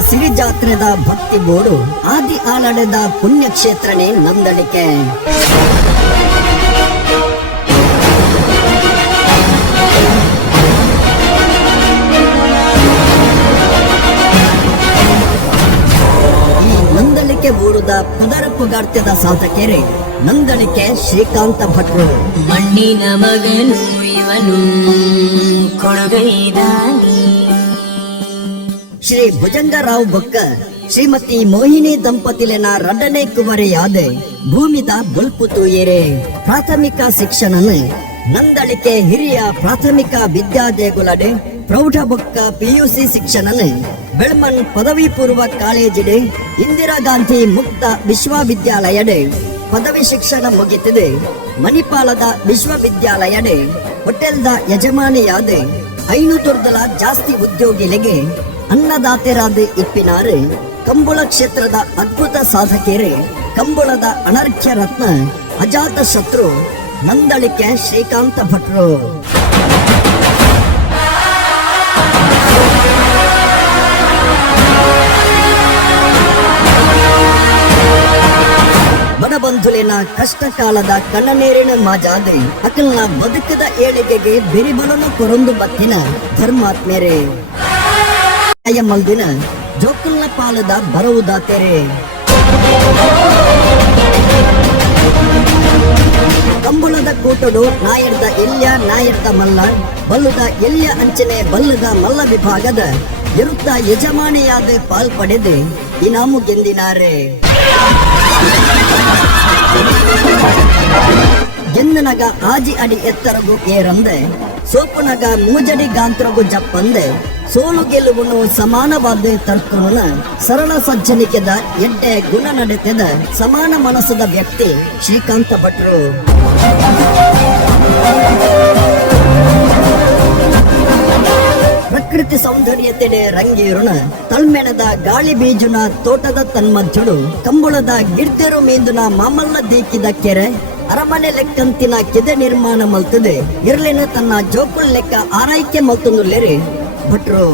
ಸಿರಿ ಜಾತ್ರೆದ ಭಕ್ತಿ ಬೋಡು ಆದಿ ಆಲಡೆದ ಪುಣ್ಯಕ್ಷೇತ್ರನೇ ನಂದಳಿಕೆ ಊರುದ ಪದರ ಪುಗಾರ್ತ್ಯದ ಸಾಧಕೆರೆ ನಂದಳಿಕೆ ಶ್ರೀಕಾಂತ ಭಟ್ರು. ಮಣ್ಣಿನ ಮಗನು ಇವನು ಕೊಡುಗೈದಾನಿ ಶ್ರೀ ಭುಜಂಗರಾವ್ ಬಕ್ಕ ಶ್ರೀಮತಿ ಮೋಹಿನಿ ದಂಪತಿಲೆನ ರಡ್ಡನೇ ಕುವರಿಯಾದೆ ಭೂಮಿದ ಬುಲ್ಪುತು ಏರೆ ಪ್ರಾಥಮಿಕ ಶಿಕ್ಷಣನ ನಂದಳಿಕೆ ಹಿರಿಯ ಪ್ರಾಥಮಿಕ ವಿದ್ಯಾದೇಗುಲಡೆ ಪ್ರೌಢ ಬೊಕ್ಕ ಪಿಯುಸಿ ಶಿಕ್ಷಣನ ಬೆಳ್ಮನ್ ಪದವಿ ಪೂರ್ವ ಕಾಲೇಜಿಡೆ ಇಂದಿರಾ ಗಾಂಧಿ ಮುಕ್ತ ವಿಶ್ವವಿದ್ಯಾಲಯಡೆ ಪದವಿ ಶಿಕ್ಷಣ ಮುಗಿತಿದೆ. ಮಣಿಪಾಲದ ವಿಶ್ವವಿದ್ಯಾಲಯಡೆ ಹೋಟೆಲ್ದ ಯಜಮಾನಿಯಾದೆ ಐನೂತುರ್ದಲ ಜಾಸ್ತಿ ಉದ್ಯೋಗಿಗಳಿಗೆ ಅನ್ನದಾತೆರಾದ ಇಪ್ಪಿನಾರೆ, ಕಂಬಳ ಕ್ಷೇತ್ರದ ಅದ್ಭುತ ಸಾಧಕೆರೆ, ಕಂಬಳದ ಅನರ್ಘ್ಯ ರತ್ನ, ಅಜಾತ ಶತ್ರು ನಂದಳಿಕೆ ಶ್ರೀಕಾಂತ ಭಟ್ರು. ಬಡಬಂಧುಲಿನ ಕಷ್ಟ ಕಾಲದ ಕಣ್ಣನೇರಿನ ಮಾಜಾದೆ, ಅಕಲ್ನ ಬದುಕದ ಏಳಿಗೆಗೆ ಬಿರಿಬಲನು ಕೊರೊಂದು ಬತ್ತಿನ ಧರ್ಮಾತ್ಮೆರೆ ಮಲ್ದಿನ ಜೋಕುಲ್ನ ಪಾಲದ ಬರವುದಾತೆರೆ ಕಂಬಳದ ಕೂಟಡು ನಾಯರ್ದ ಎಲ್ಯ, ನಾಯರ್ದ ಮಲ್ಲ, ಬಲ್ಲುದ ಎಲ್ಯ ಅಂಚನೆ ಬಲ್ಲದ ಮಲ್ಲ ವಿಭಾಗದ ಇರುತ್ತ ಯಜಮಾನಿಯಾದ ಪಾಲ್ಪಡೆದೆ ಇನಾಮು ಗೆಂದಿನಾರೆ. ಗೆಂದನಗ ಆಜಿ ಅಡಿ ಎತ್ತರಗು ಏರಂದೆ. ಸೋಪುನಗ ಮೂಜಡಿ ಗಾಂತ್ರಗು ಜಪ್ಪಂದೆ, ಸೋಲು ಗೆಲುವನ್ನು ಸಮಾನವಾದ ತರ್ಕುನ ಸರಳ ಸಜ್ಜನಿಕೆದ ಎಡ್ಡೆ ಗುಣ ನಡೆತೆದ ಸಮಾನ ಮನಸ್ಸದ ವ್ಯಕ್ತಿ ಶ್ರೀಕಾಂತ ಭಟ್ರು. ಪ್ರಕೃತಿ ಸೌಂದರ್ಯತೆಡೆ ರಂಗೇರುಣ ತಳ್ಮೆಣದ ಗಾಳಿ ಬೀಜುನ ತೋಟದ ತನ್ಮಜ್ಜುಡು ಕಂಬಳದ ಗಿಡ್ತೆರು ಮೇಂದುನ ಮಾಮಲ್ಲ ದೇಕಿದ ಕೆರೆ ಅರಮನೆ ಲೆಕ್ಕಂತಿನ ಕೆದೆ ನಿರ್ಮಾಣ ಮಲ್ತದೆ. ಇರ್ಲಿನ ತನ್ನ ಜೋಕುಲ್ ಲೆಕ್ಕ ಆರೈಕೆ ಮಲ್ತೊಂದುಲ್ಲೆರೆ. ಭಟ್ರು